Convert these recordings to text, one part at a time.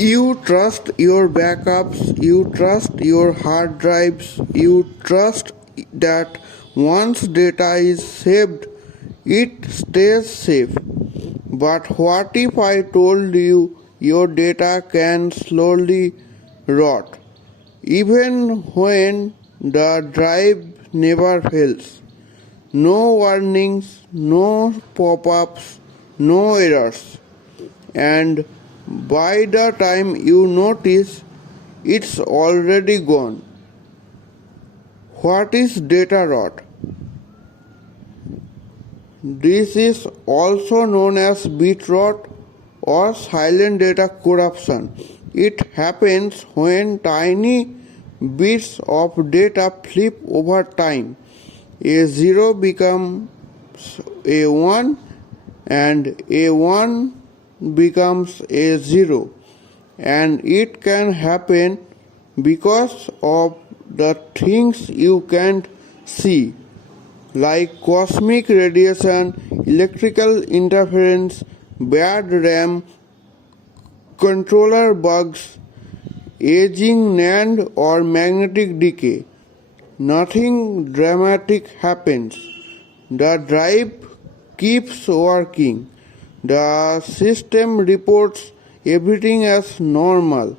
You trust your backups, you trust your hard drives, you trust that once data is saved, it stays safe. But what if I told you your data can slowly rot, even when the drive never fails? No warnings, no pop ups, no errors. And by the time you notice, it's already gone. What is data rot? This is also known as bit rot or silent data corruption. It happens when tiny bits of data flip over time. A 0 becomes a 1 and a 1 becomes a 0, and it can happen because of the things you can't see, like cosmic radiation, electrical interference, bad RAM, controller bugs, aging NAND, or magnetic decay. Nothing dramatic happens. The drive keeps working. The system reports everything as normal.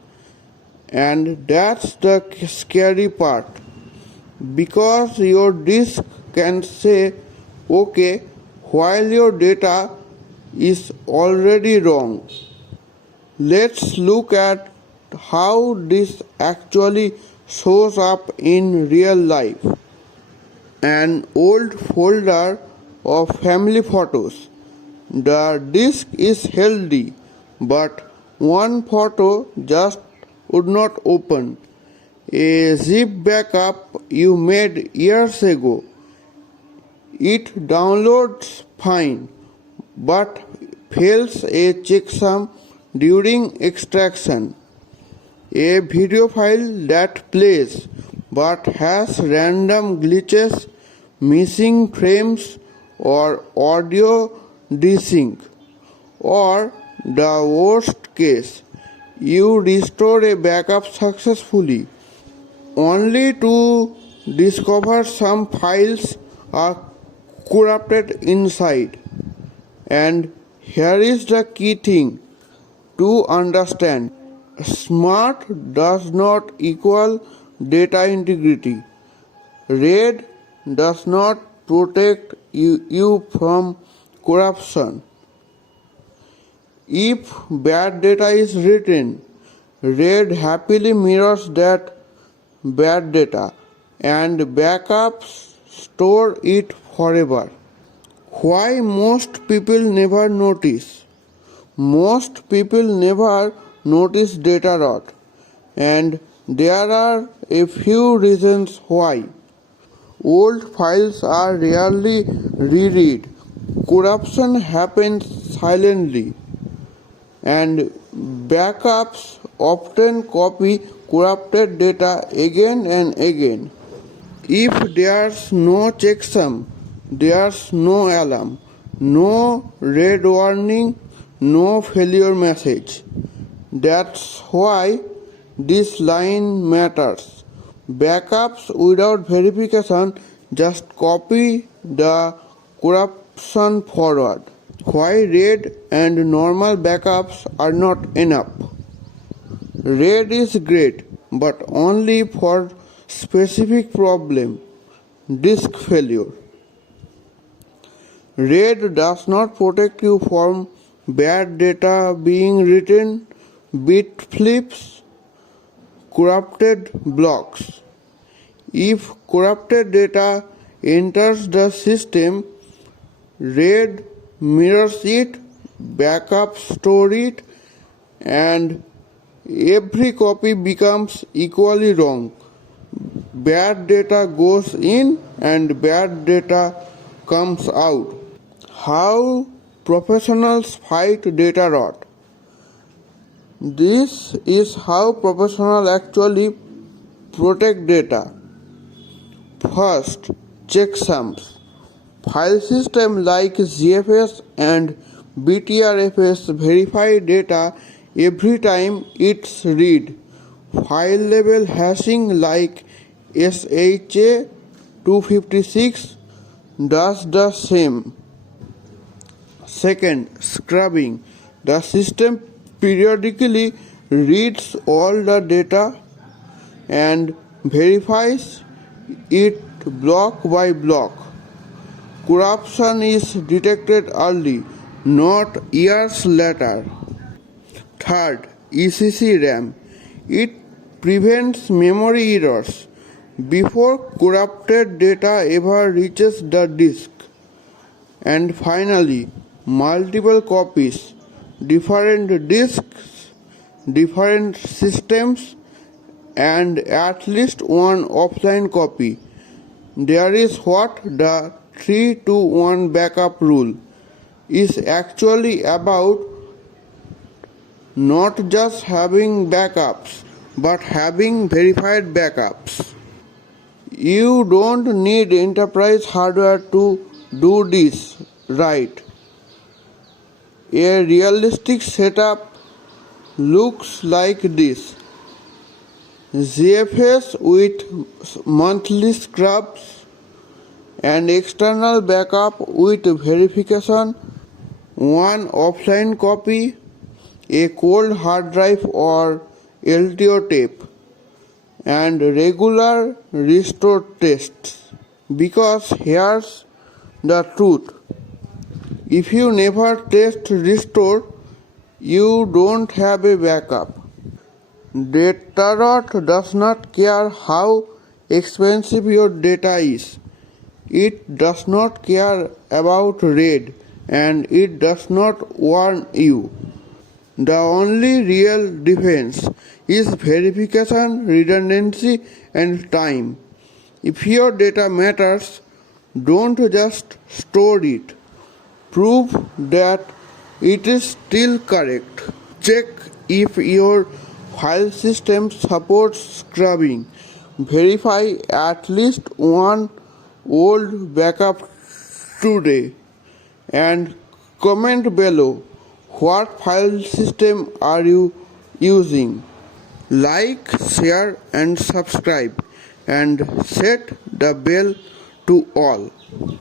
And that's the scary part. Because your disk can say okay while your data is already wrong. Let's look at how this actually shows up in real life. An old folder of family photos. The disk is healthy, but one photo just would not open. A zip backup you made years ago. It downloads fine, but fails a checksum during extraction. A video file that plays but has random glitches, missing frames, or audio desync. Or the worst case, you restore a backup successfully, only to discover some files are corrupted inside. And here is the key thing to understand. Smart does not equal data integrity. RAID does not protect you from corruption. If bad data is written, RAID happily mirrors that bad data, and backups store it forever. Why most people never notice? Most people never notice data rot, and there are a few reasons why. Old files are rarely reread. Corruption happens silently, and backups often copy corrupted data again and again. If there's no checksum, there's no alarm, no red warning, no failure message. That's why this line matters. Backups without verification just copy the corruption forward. Why RAID and normal backups are not enough? RAID is great, but only for specific problem, disk failure. RAID does not protect you from bad data being written, bit flips, corrupted blocks. If corrupted data enters the system, RAID mirrors it, backups store it, and every copy becomes equally wrong. Bad data goes in and bad data comes out. How professionals fight data rot. This is how professionals actually protect data. First, checksums. File systems like ZFS and BTRFS verify data every time it's read. File level hashing like SHA 256 does the same. Second, scrubbing. The system periodically reads all the data and verifies it block by block. Corruption is detected early, not years later. Third, ECC RAM. It prevents memory errors before corrupted data ever reaches the disk. And finally, multiple copies, different disks, different systems, and at least one offline copy. There is what the 3-to-1 backup rule is actually about, not just having backups but having verified backups. You don't need enterprise hardware to do this right. A realistic setup looks like this: ZFS with monthly scrubs, and external backup with verification, one offline copy, a cold hard drive or LTO tape, and regular restore tests. Because here's the truth: if you never test restore, you don't have a backup. Datarot does not care how expensive your data is. It does not care about RAID, and it does not warn you. The only real defense is verification, redundancy, and time. If your data matters, don't just store it. Prove that it is still correct. Check if your file system supports scrubbing. Verify at least one old backup today, and comment below what file system are you using. Like, share and subscribe, and set the bell to all.